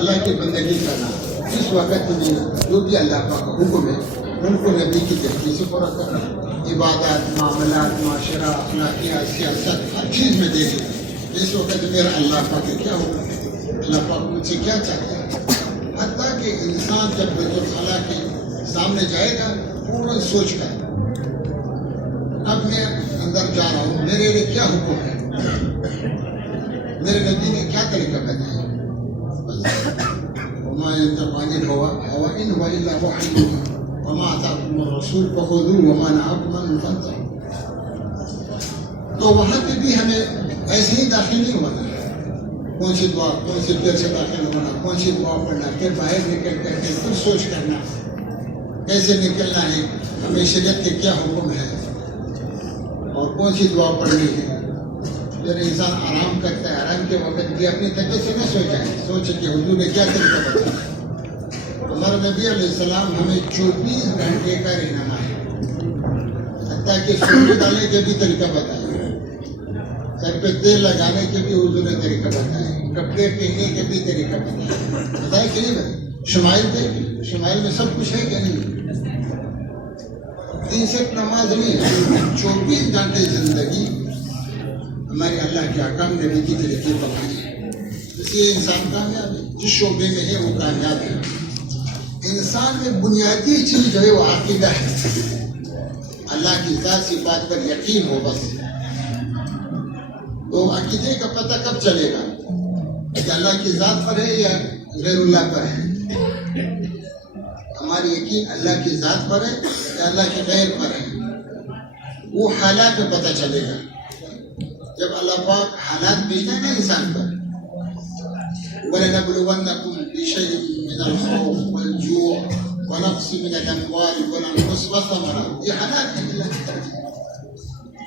اللہ کی بندگی کرنا. اس وقت میں جو بھی اللہ کا حکم ہے ان کو نبی کی طریقے سے پورا کرنا. عبادات، معاملات، معاشرہ، اخلاقیات، سیاست، ہر چیز میں دیکھیں اس وقت میرا اللہ پاک کیا حکم ہے، اللہ پاک مجھ سے کیا چاہتا ہے. حتیٰ کہ انسان جب بیت الخلاء کے سامنے جائے گا پورا سوچ کر اب میں اندر جا رہا ہوں، میرے لیے کیا حکم ہے، میرے نبی نے کیا طریقہ بتایا. وما ينطق عن الهوى إن هو إلا وحي يوحى وما آتاكم الرسول فخذوه وما نهاكم عنه فانتهوا. تو وہاں پہ بھی ہمیں ایسے ہی داخل نہیں ہونا ہے. کون سی دعا، کون سی دیر سے داخل ہونا، کون سی دعا پڑھنا، پھر باہر نکل کر کے پھر سوچ کرنا کیسے نکلنا ہے، ہمیں شریعت کے کیا حکم ہے اور کون سی دعا پڑھنی ہے. پھر انسان آرام کرتا ہے، آرام کے وقت بھی اپنی طبیعت سے نہ سوچے کہ حضور نے کیا طریقہ بتایا. ہمارے نبی علیہ السلام ہمیں 24 گھنٹے کا رہنما ہے. حتیٰ کہ سونے ڈالنے کے بھی طریقہ بتایا، سر پہ تیل لگانے کے بھی حضور نے طریقہ بتایا، کپڑے پہننے کے بھی طریقہ بتایا کہ نہیں بتایا. شمائل پہ، شمائل میں سب کچھ ہے کہ نہیں. دن سے نماز نہیں ہے، 24 گھنٹے زندگی ہمارے اللہ کے احکام نبی کی طریقے پر ہے. اس لیے انسان کامیاب ہے، جس شعبے میں ہے وہ کامیاب ہے. انسان میں بنیادی چیز جو ہے وہ عقیدہ ہے، اللہ کی ذات صفات پر یقین ہو. بس تو عقیدے کا پتہ کب چلے گا کہ اللہ کی ذات پر ہے یا غیر اللہ پر ہے. ہماری یقین اللہ کی ذات پر ہے یا اللہ کے غیر پر ہے، وہ حالات میں پتہ چلے گا. جب اللہ پاک حالات بھیجنا ہے نا انسان پر، وَلَنَبْلُوَنَّكُمْ بِشَيْءٍ مِّنَ الْخَوْفِ وَالْجُوعِ وَنَقْصٍ مِّنَ الْأَمْوَالِ وَالْأَنفُسِ وَالثَّمَرَاتِ. یہ حالات ہیں اللہ کی طرف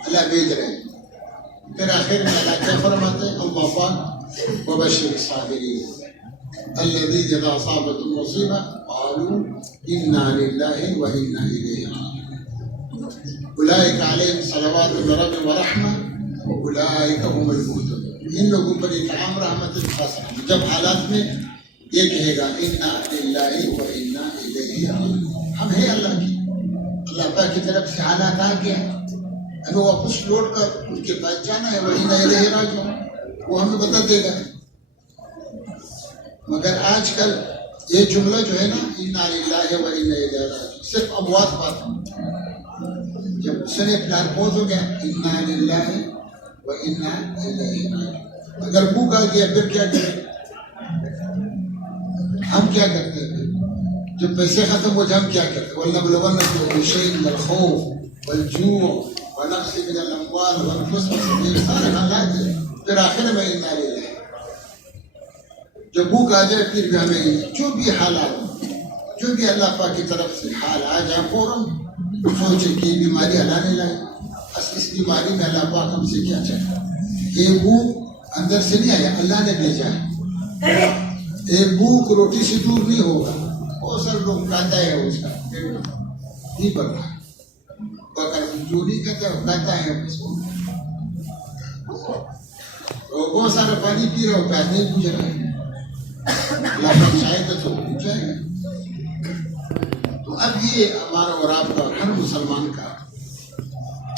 اللہ بھیج رہے ہیں. پھر آخر میں اللہ کیا فرماتے ہیں، اما بعد وَبَشِّرِ الصَّابِرِينَ الَّذِينَ إِذَا أَصَابَتْهُم مُّصِيبَةٌ قَالُوا إِنَّا لِلَّهِ وَإِنَّا إِلَيْهِ رَاجِعُونَ أُولَٰئِكَ عَلَيْهِمْ صَلَوَاتُ مِن رَّبِّهِمْ وَرَحْمَةٌ وَأُولَٰئِكَ هُمُ الْمُهْتَدُونَ. ان لوگوں پر انعام رحمت خاص رحمت. جب حالات میں یہ کہے گا اِنَّا لِلَّهِ وَإِنَّا إِلَيْهِ رَاجِعُونَ، ہم ہیں اللہ کی، اللہ پاک کی طرف سے حالات آ گیا، ہمیں واپس لوٹ کر ان کے پاس جانا ہے. وَإِنَّا إِلَيْهِ رَاجِعُونَ، وہ ہمیں بتا دے گا. مگر آج کل یہ جملہ جو ہے نا اِنَّا لِلَّهِ وَإِنَّا إِلَيْهِ رَاجِعُونَ صرف اموات بات. جب سنے پلان پوز ہو گیا اِنَّا لِلَّهِ وَإِنَّا إِلَيْهِ رَاجِعُونَ، اگر بھوک آ گیا پھر کیا کریں؟ ہم کیا کرتے ہیں جب پیسے ختم ہو جائے؟ ہم کیا کرتے ہیں؟ وَلَنَبْلُوَنَّكُمْ بِشَيْءٍ مِّنَ الْخَوْفِ وَالْجُوعِ وَنَقْصٍ مِّنَ الْأَمْوَالِ وَالْأَنفُسِ. یہ سارے حالات ہیں. پھر آخر میں اِنَّا لِلَّهِ، جب بھوک آ جائے پھر بھی ہمیں جو بھی حالات، جو بھی اللہ پاک کی طرف سے حال آ جائے فوراً سوچے کہ یہ بیماری اللہ نے لائی، اس بیماری میں اللہ پاک ہم سے کیا چاہتا. یہ بھوک اندر سے نہیں آیا، اللہ نے بھیجا ہے. ایک بھوک روٹی سے دور نہیں ہوگا، بہت سارے لوگ کھاتا ہے اس کا نہیں بڑھ رہا، بکر جو نہیں کہتا ہے کھاتا ہے اس کو. بہت سارا پانی پی رہا ہو پیاس نہیں بجھ رہا ہے، اللہ کا شاید تو بجھ جائے گا. تو اب یہ ہمارا اور آپ کا ہر مسلمان کا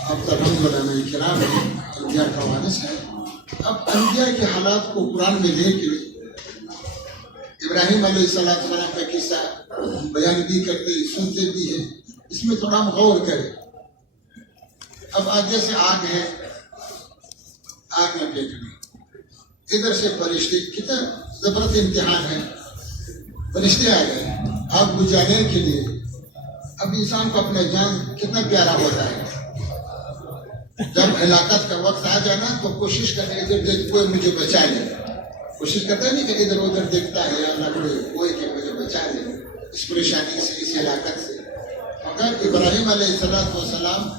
اب تک ہم علماء کرام انبیاء کا وارث ہے. اب انبیاء کے حالات کو قرآن میں لے کے ابراہیم علیہ السلام کا قصہ بیان بھی کرتے سنتے بھی ہیں، اس میں تھوڑا ہم غور کریں. اب آگے سے آگ ہے، آگ میں پھینکنا، ادھر سے فرشتے، کتنا زبردست امتحان ہے. فرشتے آ گئے آگ بجھانے کے لیے. اب انسان کو اپنا جان کتنا پیارا ہوتا ہے. جب ہلاکت کا وقت آ جانا تو کوشش کرنے ادھر دیکھ کوئی مجھے بچا لے، کوشش کرتا نہیں کہ ادھر ادھر دیکھتا ہے یا اللہ کوئی کہ مجھے بچا لے اس پریشانی سے، اس ہلاکت سے. مگر ابراہیم علیہ السلام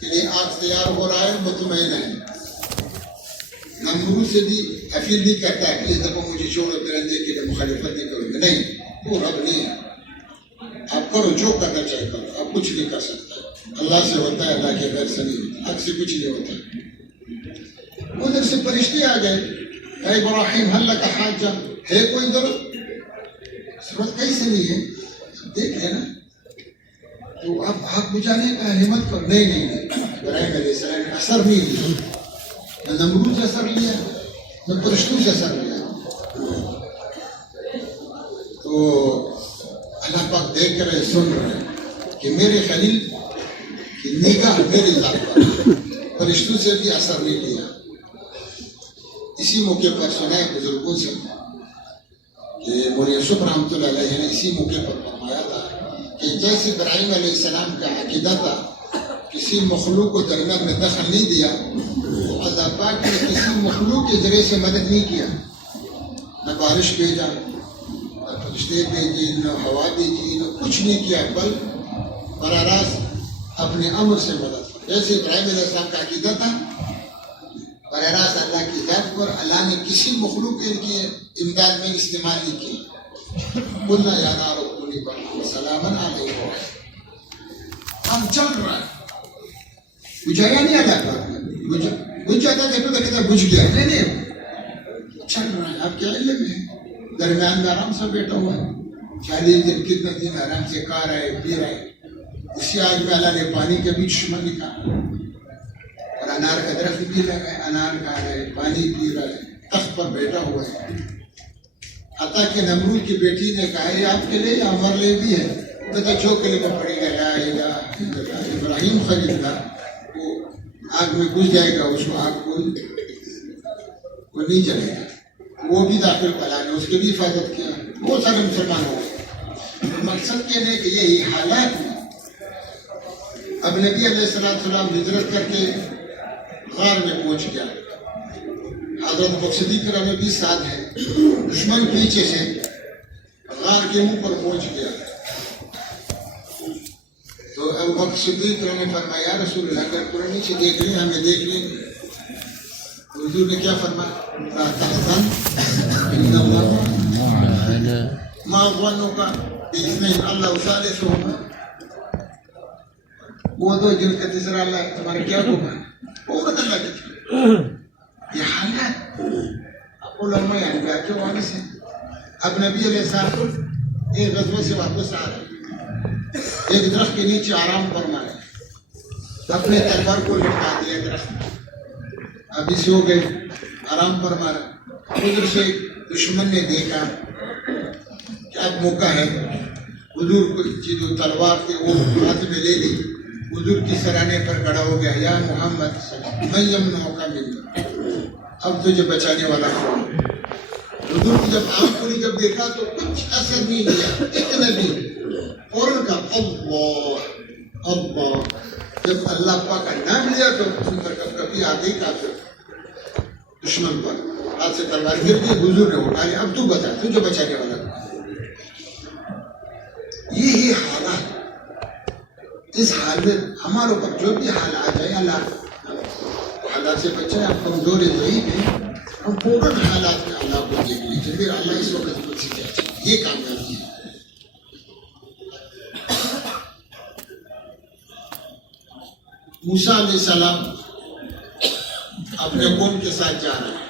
کے لیے آگ تیار ہو رہا ہے، مطمئن ہے. نمرود سے بھی اپیل نہیں کرتا ہے کہ اس دفعہ مجھے چھوڑو، پرندے کے لیے مخالفت نہیں کروں گا. نہیں، وہ رب نہیں ہے. آپ کرو جو کرنا چاہے کرو، آپ کچھ نہیں کر سکتے. اللہ سے ہوتا ہے، اللہ کے غیر سے نہیں ہوتا، حق سے کچھ نہیں ہوتا. ادھر سے فرشتے آ گئے، اے ابراہیم هل لك حاجہ، ہے کوئی ضرورت کہیں سے نہیں ہے، دیکھ لینا. تو اب آگ بجھانے کا ہمت کر. نہیں ابراہیم علیہ السلام نے اثر نہیں لیا، نہ نمرود سے اثر لیا نہ فرشتوں سے اثر لیا. تو اللہ پاک دیکھ کر سن رہے کہ میرے خلیل کی نگاہ میری ذات پر فرشتوں سے بھی اثر نہیں کیا. اسی موقع پر سنا ہے بزرگوں سے کہ مولانا یوسف رحمۃ اللہ علیہ نے اسی موقع پر فرمایا تھا کہ جیسے ابراہیم علیہ السلام کا عقیدہ تھا کسی مخلوق کو درمیان میں دخل نہیں دیا، تو اللہ پاک نے کسی مخلوق کے ذریعے سے مدد نہیں کیا، نہ بارش بھیجا، نہ فرشتے بھیجی، نہ ہوا بھیجی، نہ کچھ نہیں کیا، بل براہ راست اپنے امر سے مدد. جیسے ابراہیم علیہ السلام کا عقیدہ تھا، براہ راست اللہ کی ذات پر اللہ نے کسی مخلوق کے کی امداد میں استعمال نہیں کی. قلنا یا نار کونی بردا وسلاما علیکم. اب چل رہا ہے، بجھایا نہیں اللہ پاک نے. بجھ جاتا کہتے تو کہتا بجھ گیا. نہیں چل رہا ہے. اب کیا علم ہے؟ درمیان میں آرام سے بیٹھا ہوا ہے. 40 دن کتنے دن آرام سے کھا رہے پی رہے. اسی آگ میں اللہ نے پانی کے بیچ شمع نکالا اور انار کا درخت بھی لگا ہے، انار کھا رہے، پانی پی رہے، تخت پر بیٹھا ہوا ہے. حتیٰ کہ نمرود کی بیٹی نے کہا یہ آپ کے لیے یا ہمارے لیے بھی ہے. کہتا جو کلمہ پڑے گا لا الہ الا اللہ ابراہیم خلیل اللہ وہ آگ میں گھس جائے گا، اس کو آگ کو نہیں جلے گا. وہ بھی داخل پلا نے اس کی بھی حفاظت کیا. بہت سارے مسلمان ہو گئے. مقصد کہنے کہ یہی حالات میں اب نبی علیہ السلام ہجرت کر کے غار میں پہنچ گیا. حضرت صدیق رحمہ بھی ساتھ ہے. دشمن پیچھے سے غار کے منہ پر پہنچ گیا. تو اب صدیق رحمہ فرمایا یا رسول اللہ اگر قرآن نیچے دیکھ لیں ہمیں دیکھ لیں. حضور نے کیا فرمایا؟ لا تحزن ان اللہ ما ظنک باثنین اللہ ثالثہما. وہ دو جن کا تیسرا اللہ تمہارا کیا ہوگا؟ عورت اللہ کی تھی. یہ حالات علماء یعنی بیعت کے واقع سے. اب نبی علیہ السلام ایک غزوہ سے واپس آ رہے، ایک درخت کے نیچے آرام فرمائے، اپنے تلوار کو لٹکا دیا درخت میں. ابھی سو گئے، آرام فرما رہے. ادھر سے دشمن نے دیکھا کہ اب موقع ہے. حضور کو جو تلوار تھی وہ ہاتھ میں لے لی، حضور کی سرانے پر کھڑا ہو گیا. یا محمد میں یمنعک منی، اب تجھے بچانے والا کون؟ حضور کی جب آنکھ کھلی جب دیکھا تو کچھ اثر نہیں لیا، اتنا بھی فوراً کا اللہ اللہ. جب اللہ پاک کا نام لیا تو ان پر کبھی آگے کافر دشمن پر ہاتھ سے تلوار گر گئی. حضور نے اٹھا لیا. اب تو بتا تجھے بچانے والا کون؟ یہی حالات. اس حال میں ہمارے اوپر جو بھی حال آ جائے اللہ حالات سے بچائے. ہم کمزور ضعیف ہیں، ہم فوراً حالات میں اللہ کو دیکھ لیجیے. پھر اللہ اس وقت مجھ سے کیا چاہیے، یہ کامیابی ہے. موسیٰ علیہ السلام اپنے قوم کے ساتھ جا رہے ہیں.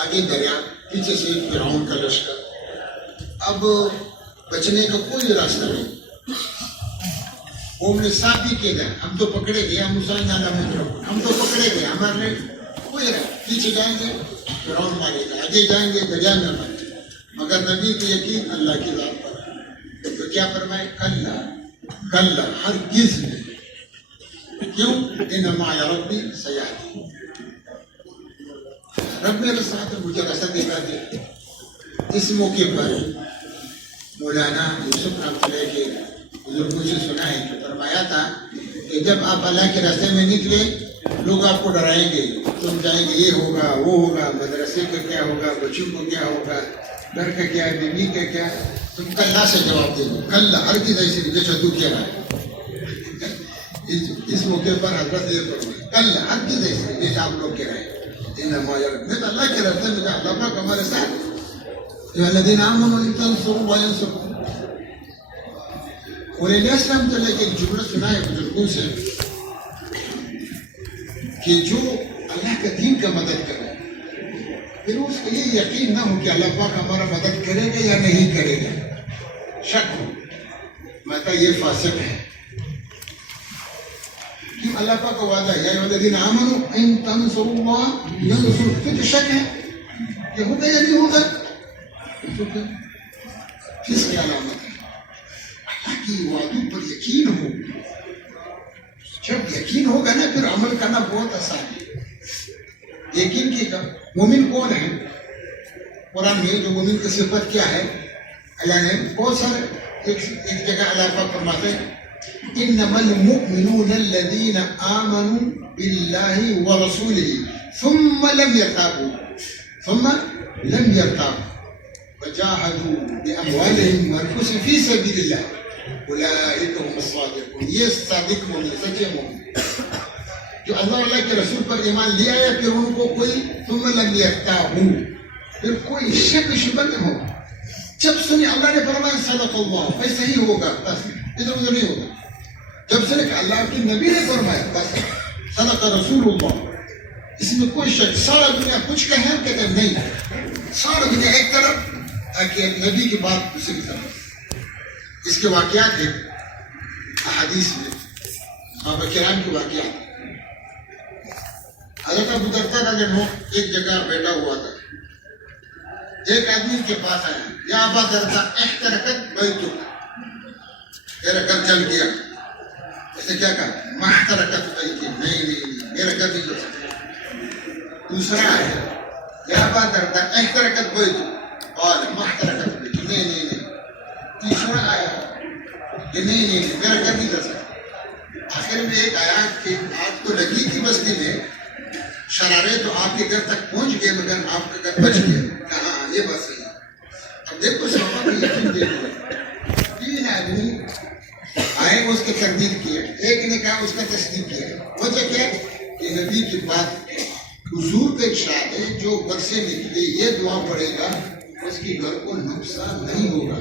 آگے دریا، پیچھے سے فرعون کا لشکر. اب بچنے کا کوئی راستہ نہیں. قوم نے ساتھ بھی کہہ دیا ہم تو پکڑے گئے، ہم تو پکڑے گئے، ہمارے لیے کوئی پیچھے جائیں گے فرعون مارے گا، آگے جائیں گے دریا میں مارے گا. مگر نبی کی یقین اللہ کی ذات پر. تو کیا فرمائے؟ کل ہرگز نہیں. کیوں؟ ان معی ربی سیہدین، رب میرے ساتھ مجھے راستہ دکھا دے. اس موقع پر مولانا یوسف رحمۃ اللہ کے بزرگوں سے سنا ہے کہ فرمایا تھا کہ جب آپ اللہ کے راستے میں نکلے لوگ آپ کو ڈرائیں گے، تم جائیں گے یہ ہوگا وہ ہوگا، مدرسے کا کیا ہوگا، بچوں کو کیا ہوگا، گھر کا کیا ہے، بیوی کا کیا. تم کل سے جواب دے دو. کل ہرگز ایسے نہیں جیسا تو کہہ رہا ہے. اس موقع پر حضرت یہ فرمائے کل ہرگز ایسے نہیں جیسے آپ لوگ کہہ رہے ہیں. میں تو اللہ کے راستے میں اللہ پاک ہمارے ساتھ الذین آمنوا ان تنصروا وینصرکم. اور الیاس رحمۃ اللہ کے ایک جملہ سنا ہے بزرگوں سے کہ جو اللہ کا دین کا مدد کرے پھر اس کو یہ یقین نہ ہو کہ اللہ پاک ہمارا مدد کرے گا یا نہیں کرے گا، شک ہو، میں کہا یہ فاسق ہے. کہ اللہ پاک کا وعدہ ہے یا ایھا الذین آمنوا ان تنصروا اللہ ینصرکم، پھر شک ہے کہ ہوگا یا نہیں ہوگا. کس کی علامت ہے؟ اللہ کی وعدوں پر یقین ہو. جب یقین ہوگا نا پھر عمل کرنا بہت آسان ہے. یقین کی مومن کون ہے؟ قرآن میں جو مومن کی صفت کیا ہے اللہ نے بہت سارے ایک جگہ اللہ پاک فرماتے ہیں انما المؤمنون الذين آمنوا بالله ورسوله ثم لم يرتابوا وجاهدوا بأموالهم وأنفسهم في سبيل الله اولئک هم الصادقون. یہ صادق مومن، سچے مومن جو اللہ کے رسول پر ایمان لے آیا، پھر ان کو کوئی ثم لم یرتابوا، پھر کوئی شک شبہ نہ ہو. جب سنی اللہ نے فرمایا صدق اللہ، ایسا ہی ہوگا، بس ادھر ادھر نہیں ہوگا. جب سنے کہ اللہ کے نبی نے فرمایا بس صدق رسول اللہ، اس میں کوئی شک. سارا دنیا کچھ کہے کہتے ہیں نہیں، سارا دنیا ایک طرف تاکہ نبی کی بات دوسری طرف. اس کے واقعات ہیں احادیث میں، صحابہ کرام کے واقعات. حضرت ابو درداء رضی اللہ عنہ ایک جگہ بیٹھا ہوا تھا. ایک آدمی کے پاس آیا، یا ابا درداء احترقت بیتک، تیرا گھر جل گیا. اس نے کیا کہا؟ محترقت بیتی، نہیں میرا گھر نہیں جل سکتا. دوسرا آیا، یا ابا درداء احترقت بیتک، اور محترقت بیتی، نہیں. تیسرا آیا کہ نہیں میرا گھر نہیں جل سکتا. آخر میں ایک آیا کہ آگ تو لگی تھی بستی میں، شرارے تو آپ کے گھر تک پہنچ گئے مگر آپ کا گھر بچ گیا. کہاں یہ بات صحیح ہے. اب دیکھو صحابہ کو یقین دیکھو، 3 آدمی آئے اس کی تردید کی، ایک نے کہا اس کا تصدیق کیا. وجہ کیا کہ نبی کی بات حضور پہ ارشاد ہے جو گھر سے نکلے یہ دعا پڑے گا اس کی گھر کو نقصان نہیں ہوگا.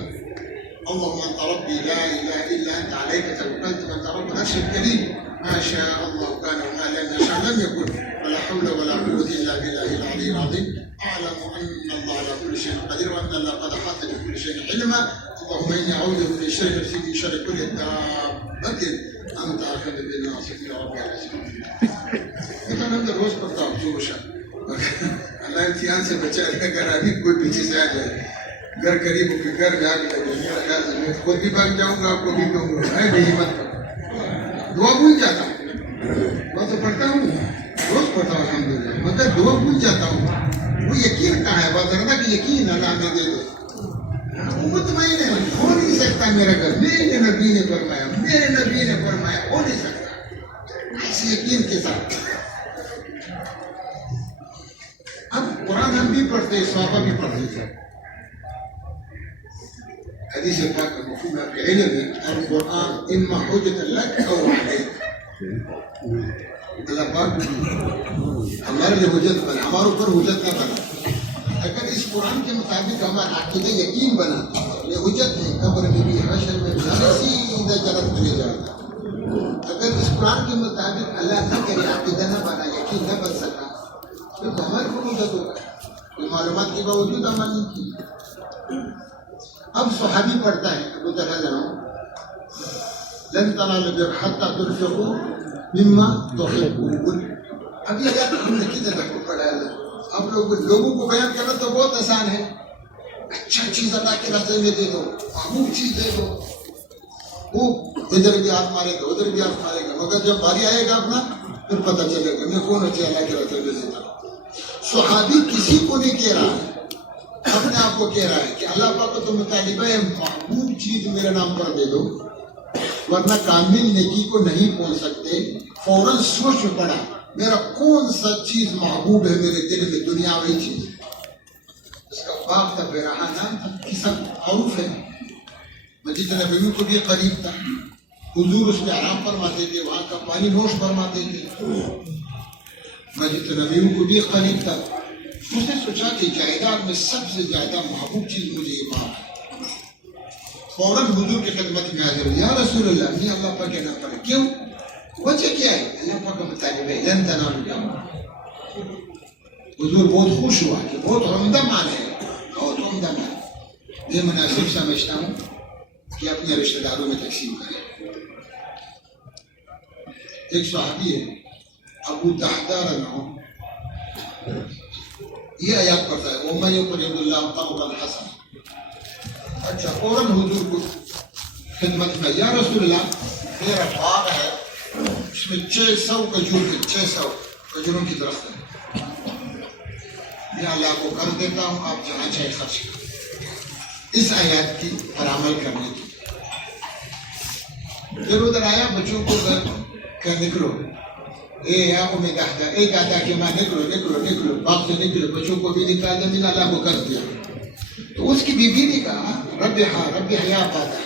اللهم انت ربي لا اله الا انت عليك توكلت وانت رب العرش الكريم ما شاء الله كان وما لم يشاء لم يكن ولا حول ولا قوه الا بالله العلي العظيم. اعلم ان الله على كل شيء قدير وان الله قد احاط بكل شيء علما. اللهم اني اعوذ من شر نفسي من شر كل دابه انت اخذ بالناصيه يا رب العالمين. اتنا ہم روز پڑھتا ہوں صبح شام، اللہ امتحان سے بچا رہے. اگر ابھی کوئی پیچھے سے آ جائے گھر قریب ہو کے گھر میں آ کے لگے، میرا خیال سے میں خود بھی بھاگ جاؤں گا، آپ کو بھی کہوں گا میں نہیں ہمت کرتا. دعا بھول جاتا ہوں، دعا تو پڑھتا ہوں روز پڑھتا ہوں الحمدللہ، مگر دعا بھول جاتا ہوں. وہ یقین کہاں ہے؟ بات کرنا کہ یقین اللہ میں دے دو، مطمئن ہے ہو نہیں سکتا میرا گھر، میرے نبی نے فرمایا، میرے نبی نے فرمایا، ہو نہیں سکتا. ایسے یقین کے ساتھ اب قرآن ہم بھی پڑھتے، صحابہ بھی پڑھتے تھے. حدیث پاک کا مفہوم آپ کے علم ہے، القرآن اما حجت لک او علیک. اللہ پاک ہمارے لیے حجت بنا، ہمارے اوپر حجت نہ بنا. اگر اس قرآن کے مطابق ہمارا عقیدہ یقین بنا، یہ حجت ہے، قبر میں بھی حشر میں بھی سیدھا جنت چلے جاتا. اگر اس قرآن کے مطابق اللہ نہ کرے، عقیدہ نہ بنا، یقین نہ بن سکا، پھر ہمارے کو حجت ہوگا. یہ معلومات کے باوجود عمل نہیں کی. اب صحابی پڑھتا ہے ابو درداء لن تنالوا البر حتى تنفقوا مما تحبون. ابھی اگر ہم نے کتنے تک پڑھا ہے، اب لوگوں کو بیان کرنا تو بہت آسان ہے. اچھا چیز اللہ کے راستے میں دے دو، محبوب چیز دے دو، وہ ادھر بھی ہاتھ مارے گا ادھر بھی ہاتھ مارے گا، مگر جب باری آئے گا اپنا پھر پتہ چلے گا میں کون اچھے اللہ کے راستے میں دیتا. صحابی کسی کو نہیں کہہ رہا ہے، اپنے آپ کو کہہ رہا ہے کہ اللہ پاک کو تو مطالبہ ہے محبوب چیز میرے نام پر دے دو، ورنہ کامل نیکی کو نہیں پہنچ سکتے. فوراً سوچ پڑا میرا کون سا چیز محبوب ہے میرے دل میں، دنیاوی چیز. اس کا باپ تھا، بیرہا نام تھا، قصہ معروف ہے. مسجد نبوی کو بھی قریب تھا، حضور اس پہ آرام فرماتے تھے، وہاں کا پانی نوش فرماتے تھے. مسجد نبوی کو بھی قریب تھا. اس نے سوچا کہ جائیداد میں سب سے زیادہ محبوب چیز مجھے یہ باپ ہے. فوراً حضور کی خدمت میں حاضر ہوا، یا رسول اللہ نہیں اللہ پاک کے نام پر. کیوں؟ وجہ کیا ہے؟ اللہ پاک کا مطالبہ ہے لن تنالوا البر. حضور بہت خوش ہوا کہ بہت عمدہ مال ہے، بہت عمدہ مال، یہ مناسب سمجھتا ہوں کہ اپنے رشتہ داروں میں تقسیم کریں۔ ایک صحابی ہے ابو دحدہ رضی یہ آیات پڑھتا ہے وَمَن يُقْرِضِ اللَّهَ قَرْضًا حَسَنًا۔ اچھا فوراً حضور کو خدمت میں، یا رسول اللہ میرا باغ ہے اس میں 600 کھجور کے 600 کھجوروں کی درخت ہے، میں اللہ کو کر دیتا ہوں، آپ جہاں چاہے خرچ کریں، اس آیات کی پر عمل کرنے کی۔ پھر ادھر آیا بچوں کو کہ نکلو، اے یا ام دحدہ، اے دادا کہ ماں نکلو نکلو نکلو، باغ سے نکلو، بچوں کو بھی نکال دیا، میں نے اللہ کو کر دیا۔ تو اس کی بیوی نے کہا رب حیا پاتا،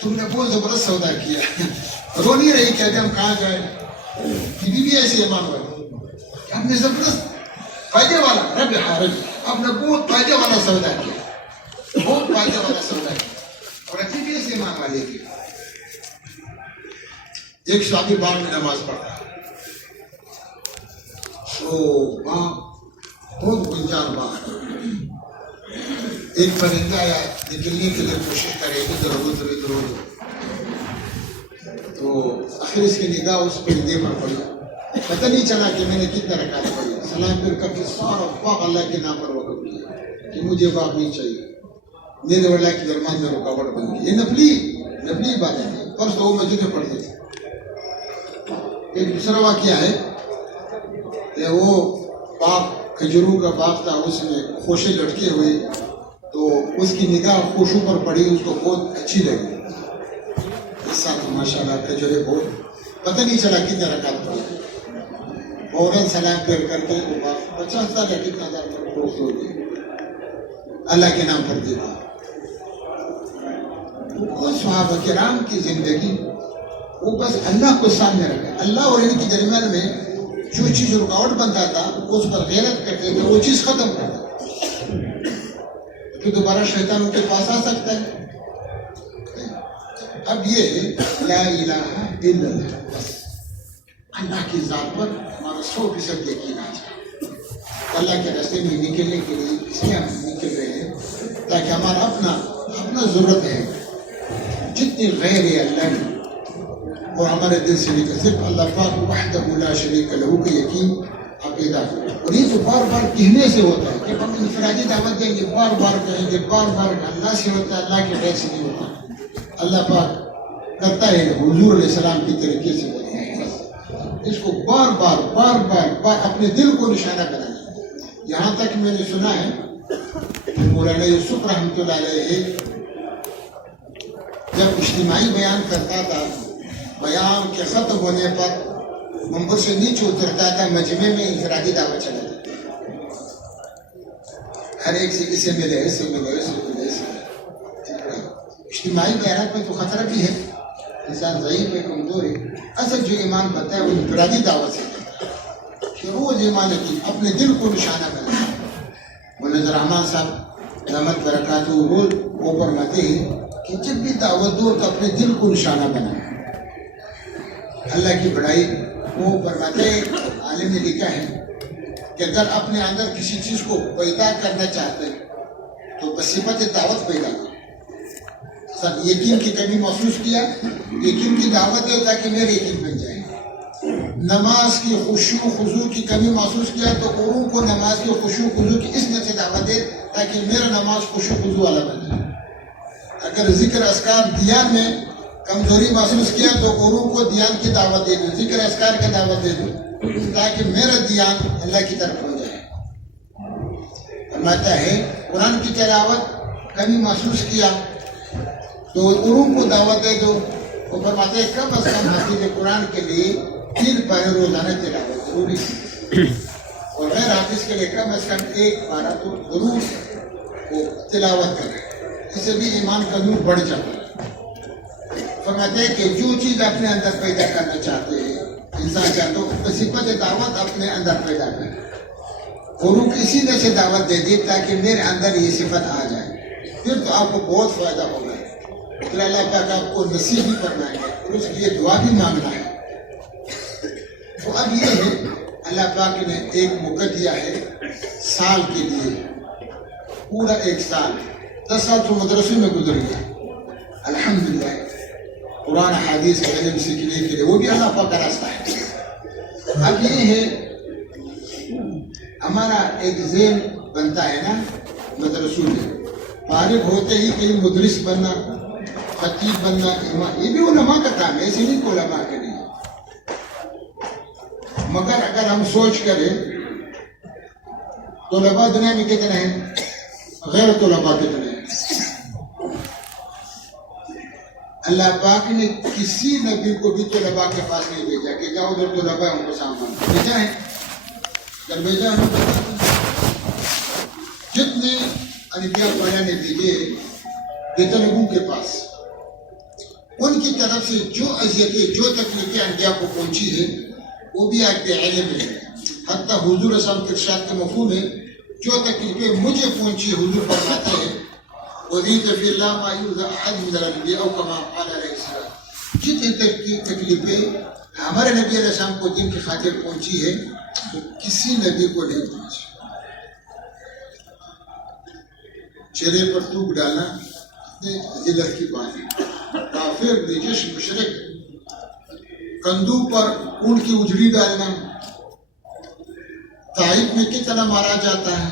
تم نے بہت زبردست سودا کیا، رو نہیں رہی کہ ہم کہاں جائیں، بیوی بھی ایسی ایمان والی، ہم نے زبردست فائدے والا رب آپ نے بہت فائدے والا سودا کیا، بہت فائدے والا سودا کیا، اور اچھی بھی ایسی ایمان والے کی۔ ایک صحابی باغ میں نماز پڑھتا ہے، تو وہاں بہت گنجان باغ ہے، ایک پرندہ آیا نکلنے کے لیے کوشش کرے ادھر ادھر ادھر ادھر، تو آخر اس کی نگاہ اس پرندے پر پڑی، پتہ نہیں چلا کہ میں نے کتنا رکعت پڑھی، سلام پھر کر کے سارا باغ اللہ کے نام پر وقف کیا کہ مجھے باغ نہیں چاہیے، میرے اور اللہ کے درمیان میں رکاوٹ بن گئی۔ یہ نفلی باتیں ہیں، پرس تو وہ مسجد میں پڑھتے تھے۔ ایک دوسرا واقعہ ہے کہ وہ باغ کھجوروں کا باغ تھا، اس میں خوشے لٹکے ہوئے، تو اس کی نگاہ خوشوں پر پڑی، اس کو بہت اچھی لگی، اس ساتھ ماشاءاللہ کھجورے بہت، پتہ نہیں چلا کتنے رکعت پڑھی، فوراً سلام پھیر کر کے وہ باغ 50,000 یا کتنا ہزار پر فروخت ہو گئی، اللہ کے نام پر دے دیا۔ وہ صحابہ کرام کی زندگی وہ بس اللہ کو سامنے رکھا، اللہ اور ان کے درمیان میں جو چیز رکاوٹ بنتا تھا اس پر غیرت کرتے تھے، وہ چیز ختم کرتا، تو دوبارہ شیطان ان کے پاس آ سکتا ہے۔ اب یہ لا الہ الا اللہ، بس اللہ کی ذات پر ہمارا 100% یقین آ جائے، اللہ کے راستے میں نکلنے کے لیے اس لیے ہم نکل رہے ہیں تاکہ ہمارا اپنا ضرورت ہے جتنی غیر ہے اللہ کی، اور ہمارے دل سے نکل صرف اللہ پاک وحدہ لا شریک لہ کا یقین عقیدہ، اور یہ تو بار بار کہنے سے ہوتا ہے کہ ہم انفرادی دعوت دیں گے، بار بار کہیں گے، بار بار اللہ سے ہوتا ہے، اللہ کے غیر سے نہیں ہوتا، اللہ پاک کرتا ہے حضور علیہ السلام کی طریقے سے ہوتا ہے، اس کو بار بار اپنے دل کو نشانہ بنانا۔ یہاں تک میں نے سنا ہے کہ مولانا یوسف رحمۃ اللہ علیہ جب اجتماعی بیان کرتا تھا، بیان کے ختم ہونے پر منبر سے نیچے اترتا تھا، مجمع میں انفرادی دعوت چلاتا تھا، ہر ایک سے اسے ملے اسے ملے اسے ملے اسے ملے۔ اجتماعی بیانات میں تو خطرہ بھی ہے، انسان ضعیف ہے، کمزور ہے، اصل جو ایمان بنتا ہے وہ انفرادی دعوت سے کرتا ہے کہ روز ایمان کی اپنے دل کو نشانہ بنانا۔ مولانا رحمان صاحب رحمت برکاتہ روز وہ فرماتے ہیں کہ جب بھی دعوت دو تو اپنے دل کو نشانہ بنانا۔ اللہ کی بڑائی وہ فرماتے ہیں، عالم نے لکھا ہے کہ اگر اپنے اندر کسی چیز کو پیدا کرنا چاہتے ہیں تو بصفت دعوت پیدا کرو۔ سب یقین کی کمی محسوس کیا، یقین کی دعوت ہے تاکہ میرے یقین بن جائے۔ نماز کی خشوع خضوع کی کمی محسوس کیا تو اوروں کو نماز کی خشوع خضوع کی اس نت سے دعوت دے تاکہ میرا نماز خشوع خضوع والا بن جائے۔ اگر ذکر اذکار دیان میں کمزوری محسوس کیا تو اوروں کو دیان کی دعوت دے دو، ذکر اذکار کی دعوت دے دو تاکہ میرا دیان اللہ کی طرف ہو جائے۔ فرماتا ہے قرآن کی تلاوت کمی محسوس کیا تو اوروں کو دعوت دے دو۔ وہ فرماتے ہیں کم از کم حافظ قرآن کے لیے 3 پارے روزانہ تلاوت ضروری ہے، اور غیر حافظ کے لیے کم از کم 1 پارہ تو ضرور وہ تلاوت کرے، اس سے بھی ایمان کا نور بڑھ جاتا ہے۔ فرماتے ہیں کہ جو چیز اپنے اندر پیدا کرنا چاہتے ہیں انسان چاہتے ہو صفت دعوت اپنے اندر پیدا کرے، اوروں کو اسی طرح سے دعوت دے دی تاکہ میرے اندر یہ صفت آ جائے، پھر تو آپ کو بہت فائدہ ہوگا۔ پھر اللہ پاک آپ کو نصیب بھی کرنا ہے اور اس کے لیے دعا بھی مانگنا ہے۔ تو اب یہ ہے اللہ پاک نے ایک موقع دیا ہے سال کے لیے، پورا 1 سال، 10 سال تو مدرسے میں گزر گیا الحمدللہ، قرآن حدیث کا علم سیکھنے کے لیے، وہ بھی اللہ پاک کا راستہ ہے۔ اب یہ ہے ہمارا ایک ذہن بنتا ہے نا مدرسوں میں، فارغ ہوتے ہی کہیں مدرس بننا، خطیب بننا، امام، یہ بھی علماء کا کام ہے، ایسے نہیں کہ علماء کے نہیں۔ مگر اگر ہم سوچ کریں طلباء دنیا میں کتنے ہیں، غیر طلباء کتنے ہیں؟ اللہ پاک نے کسی نبی کو بھی طلباء کے پاس نہیں بھیجا کہ جاؤ ادھر طلباء ان کو سامنے بھیجا ہے، اگر بھیجا ہے جتنے انبیاء اللہ نے بھیجے بےطلبوں کے پاس، ان کی طرف سے جو اذیتیں، جو تکلیفیں انبیاء کو پہنچی ہے وہ بھی آپ کے علم ہے۔ حتیٰ حضور صلی اللہ علیہ وسلم کے ارشاد کے مفہوم ہے، جو تکلیفیں مجھے پہنچی حضور فرماتے ہیں وَذِيتَ فِي اللَّهِ مَا يُؤْذَى أَحَدٌ مِنَ الْأَنْبِيَاءِ أَوْ كَمَا قَالَ عَلَيْهِ السَّلَامُ، جتنی تکلیفیں ہمارے نبی علیہ السلام کو دین کی خاطر پہنچی ہے تو کسی نبی کو نہیں پہنچی۔ چہرے پر تھوک ڈالنا ذلت کی بات ہے، کافر بجش مشرک کندھوں پر اونٹ کی اجڑی ڈالنا، طائف میں کتنا مارا جاتا ہے،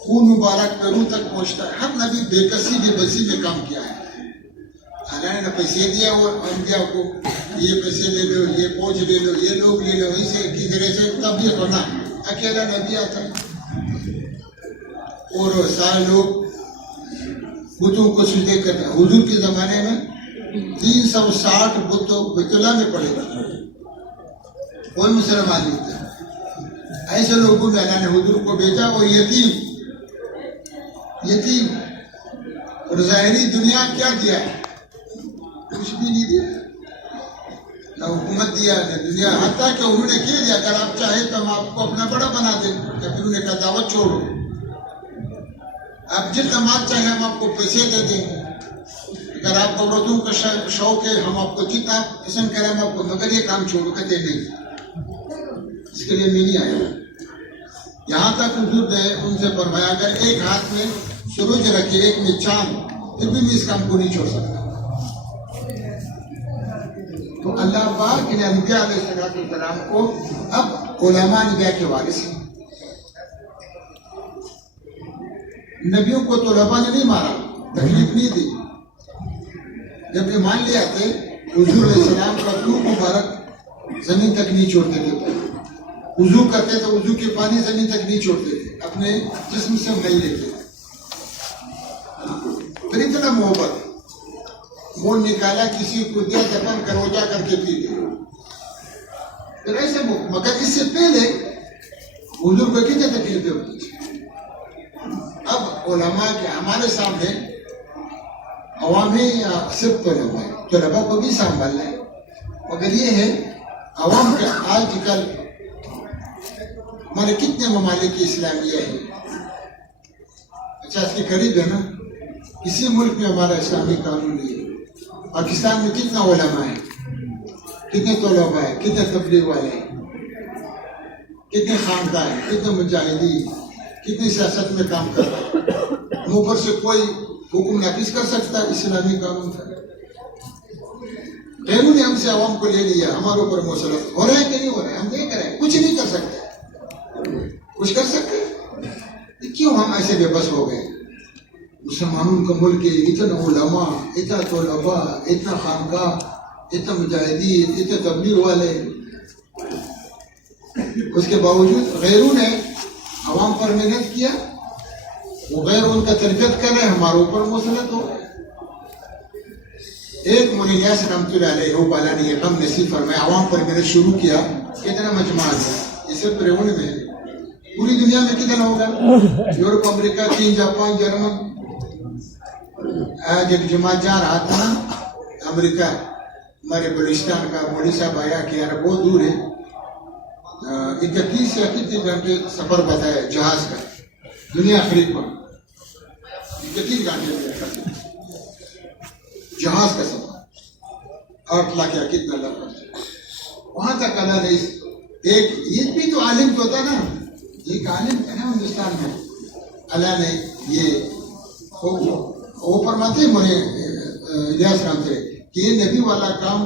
خون مبارک پیروں تک پہنچتا ہے، ہر نبی بے کسی بے بسی میں کام کیا ہے۔ اللہ نے پیسے دیا اور انبیاء کو یہ پیسے لے لو، یہ فوج لے لو، یہ لوگ لے لو، اسے کی طرح سے تبلیغ کرنا، اکیلا نبی آتا ہے اور سارے لوگ بتوں کو سجدے کرتے ہیں۔ حضور کے زمانے میں 360 بت بیت اللہ میں پڑے گا، کوئی مسلمان نہیں تھا۔ ایسے لوگوں میں اللہ نے حضور کو بھیجا، اور یتیم اور ظاہری دنیا کیا دیا ہے؟ کچھ بھی نہیں دیا، نہ حکومت دیا نہ دنیا، حتیٰ کہ انہوں نے کہہ دیا اگر آپ چاہیں تو ہم آپ کو اپنا بڑا بنا دیں، یا پھر انہوں نے کہا دعوت چھوڑو، آپ جتنا مال چاہیں ہم آپ کو پیسے دے دیں گے، اگر آپ کو عورتوں کا شوق ہے ہم آپ کو جتنا پسند کریں ہم آپ کو، مگر یہ کام چھوڑو، کہتے نہیں، اس کے لیے میں نہیں آیا۔ یہاں تک حضور نے ان سے فرمایا اگر ایک ہاتھ میں سورج رکھے ایک میں چاند، پھر بھی میں اس کام کو نہیں چھوڑ سکتا۔ تو اللہ پاک نے انبیاء علیہ السلام کو، اب علماء انبیاء کے وارث ہیں، نبیوں کو طلباء نے نہیں مارا، تکلیف نہیں دی، جب ایمان لے آتے حضور علیہ السلام کا روح مبارک زمین تک نہیں چھوڑتے تھے، وضو کرتے تو وضو کے پانی زمین تک نہیں چھوڑتے تھے، اپنے جسم سے مل لیتے، پھر اتنا محبت، خون نکالا کسی کو دیا دفن کر وہ جا کر کے پیتے، پھر ایسے مگر اس سے پہلے حضور کو کتنے تکلیفیں ہوتی تھی۔ اب علماء کے ہمارے سامنے عوامی یا صرف طلباء کو بھی سنبھالنا ہے، مگر یہ ہے عوام کے آج کل ہمارے کتنے ممالک اسلامیہ ہیں، 50 کے قریب ہے نا، کسی ملک میں ہمارا اسلامی قانون نہیں ہے۔ پاکستان میں کتنا علماء ہیں، کتنے طلباء ہیں، کتنے تبلیغ والے ہیں، کتنے خاندان ہیں، کتنے مجاہدین، کتنی سیاست میں کام کر رہا ہے، اوپر سے کوئی حکم نافذ کر سکتا ہے اسلامی قانون کا؟ غیروں نے ہم سے عوام کو لے لیا، ہمارے اوپر مسلط ہو رہے ہیں کہ نہیں ہو رہے ہیں، ہم دیکھ رہے ہیں، کچھ نہیں کر سکتے، کچھ کر سکتے؟ کیوں ہم ایسے بے بس ہو گئے؟ مسلمانوں کا ملک ہے، اتنا علماء، اتنا طلباء، اتنا خانقاہ، اتنا مجاہدین، اتنے تبلیغ والے، اس کے باوجود غیروں نے عوام پر محنت کیا، وہ غیر ان کا تربیت کر رہے ہیں، ہمارے اوپر مسلط ہو۔ ایک مولانا یاسر رحمۃ اللہ علیہ وہ بالا نے یہ غم نصیب فرمایا، عوام پر محنت شروع کیا، کتنا مجمع ہے، اسے پریون میں پوری دنیا میں کتنا ہوگا، یورپ، امریکہ، چین، جاپان، جرمن۔ آج ایک جماعت جا رہا تھا امریکہ، ہمارے بلوچستان کا مولوی صاحب آیا کہ یار بہت دور ہے، 31 یا کتنے گھنٹے سفر بتایا جہاز کا، دنیا خرید پر 31 گھنٹے جہاز کا سفر، 8 لاکھ یا کتنا لاکھ، وہاں تک اللہ نے اس ایک یہ بھی تو عالم تو ہوتا نا، ایک عالم ہے نا ہندوستان میں، اللہ نے یہ وہ فرماتے ہیں مجھے الیاس رحمۃ اللہ کہ یہ نبی والا کام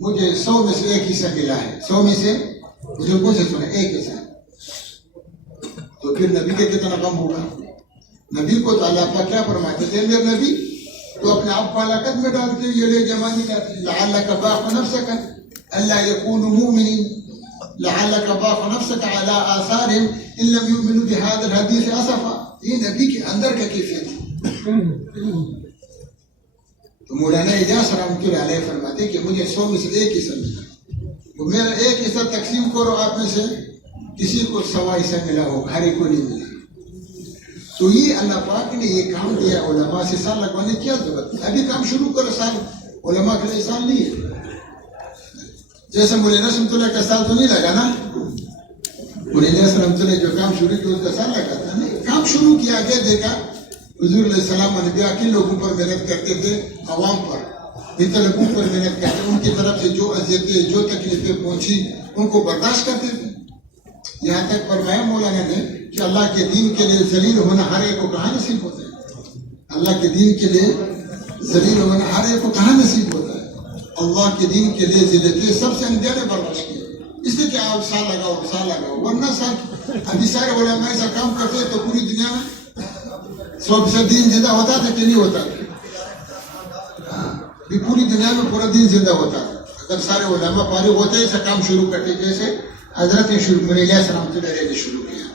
مجھے 100 میں سے 1 حصہ ملا ہے، 100 میں سے بزرگوں سے سنا 1 حصہ، تو پھر نبی کے کتنا کم ہوگا؟ نبی کو تو اللہ پاک کیا فرماتے تھے میرے نبی تو اپنے آپ کو ہلاکت میں ڈال کے یہ لے جمانی لاتے لعلک باخ نفسک الا یکونوا مؤمنین لعلک باخ نفسک علی آثارهم ان لم یؤمنوا بهذا الحدیث اسفا. یہ نبی کے اندر کا کیفیت ہے. تو مولانا الیاس رحمۃ اللہ علیہ فرماتے کہ مجھے 100 میں سے 1 حصہ ملا، تو میرا 1 حصہ تقسیم کرو، آپ میں سے کسی کو 100 حصہ ملا ہو، ہر ایک کو نہیں ملا. تو یہ اللہ پاک نے یہ کام دیا، علماء سے سال لگوانے کی کیا ضرورت ہے؟ ابھی کام شروع کرو، سال علماء کے لیے سال نہیں ہے. جیسے مولانا رحمۃ اللہ کا سال تو نہیں لگا نا، مولانا رحمۃ اللہ جو کام شروع کیا اس کا سال لگا تھا نہیں. کام شروع کیا آگے دیکھا حضور علیہ السلام انبیاء کن لوگوں پر محنت کرتے تھے؟ عوام پر، طلبوں پر محنت کرتے، ان کی طرف سے جو اذیتیں جو تکلیفیں پہنچی ان کو برداشت کرتے تھے. یہاں تک فرمایا مولانا نے کہ اللہ کے دین کے لیے ذلیل ہونا ہر ایک کو کہاں نصیب ہوتا ہے؟ اللہ کے دین کے لیے ذلیل ہونا ہر ایک کو کہاں نصیب ہوتا ہے؟ اللہ کے دین کے لیے ذلتیں سب سے انبیاء نے برداشت کی، اس لیے کہ آپ سال لگاؤ، ورنہ سال ابھی سارے علماء ایسا کام کرتے تو پوری دنیا میں 100% دین زندہ ہوتا تھا کہ نہیں ہوتا تھا؟ بھی پوری دنیا میں پورا دین زندہ ہوتا تھا اگر سارے علماء فارغ ہوتے ایسا کام شروع کرتے جیسے حضرت نے شروع الیاس رحمۃ اللہ علیہ نے شروع کیا.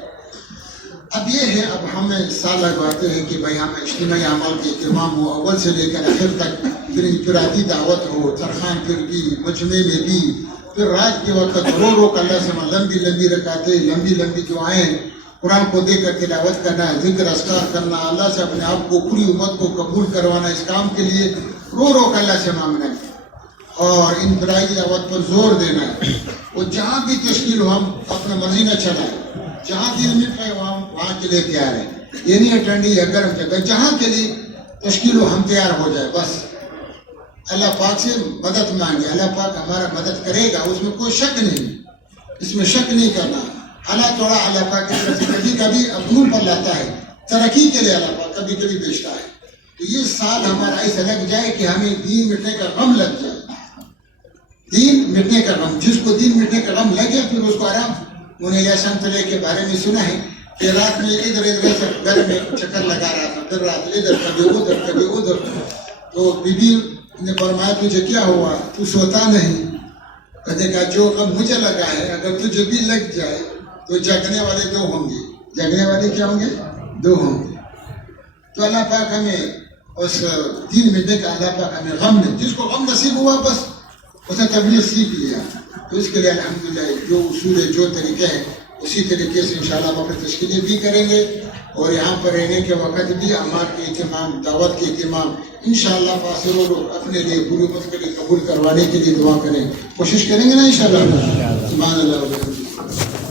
اب یہ ہے، اب ہمیں سال لگواتے ہیں کہ بھائی ہمیں اجتماعی اعمال کے اہتمام ہو، اول سے لے کر آخر تک، پھر انفرادی دعوت ہو، ترخان پھر بھی، مجمع میں بھی، پھر رات کے وقت رو کر اللہ سے لمبی لمبی رکعتیں، لمبی لمبی دعائیں، قرآن کو دے کر تلاوت کرنا، ذکر اذکار کرنا، اللہ سے اپنے آپ کو پوری امت کو قبول کروانا، اس کام کے لیے رو کر اللہ سے مانگنا ہے اور انفرادی دعوت پر زور دینا ہے. اور جہاں بھی تشکیل ہو ہم اپنا مرضی نہ چلائیں، جہاں دل میں ہے وہاں کے لیے تیار ہیں. یہ نہیں اٹینڈی یا گرم جگہ، جہاں کے لیے تشکیل ہو ہم تیار ہو جائے بس. اللہ پاک سے مدد مانگے، اللہ پاک ہمارا مدد کرے گا، اس میں کوئی شک نہیں، اس میں شک نہیں کرنا. اللہ تھوڑا اللہ پاک کی طرف سے کبھی کبھی اپنوں پر لاتا ہے، ترقی کے لیے اللہ پاک کبھی کبھی بیچتا ہے. تو یہ سال ہمارا ایسا لگ جائے کہ ہمیں دین مٹنے کا غم لگ جائے، دین مٹنے کا غم. جس کو دین مٹنے کا غم لگے پھر اس کو آرام. انہیں الیاس رحمۃ اللہ کے بارے میں سنا ہے کہ رات میں ادھر گھر میں چکر لگا رہا تھا، پھر رات ادھر کبھی ادھر. تو بیوی نے فرمایا تجھے کیا ہوا؟ تو سوتا نہیں؟ کہتے کہا جو غم مجھے لگا ہے اگر تجھے بھی لگ جائے تو جاگنے والے 2 ہوں گے. جاگنے والے کیا ہوں گے؟ 2 ہوں گے. تو اللہ پاک ہمیں اس دین مٹنے کا اللہ پاک ہمیں غم نہیں. جس کو غم نصیب ہوا بس اس نے تبلیغ سیکھ لیا. تو اس کے لیے الحمدللہ جو اصول ہے، جو طریقے ہیں، اسی طریقے سے انشاءاللہ ہم اپنی تشکیلیں بھی کریں گے اور یہاں پر رہنے کے وقت بھی اعمال کے اہتمام، دعوت کے اہتمام انشاءاللہ فاصلوں لوگ اپنے لیے پوری امت کے لیے قبول کروانے کے لیے دعا کریں، کوشش کریں گے نا انشاءاللہ. سبحان اللہ.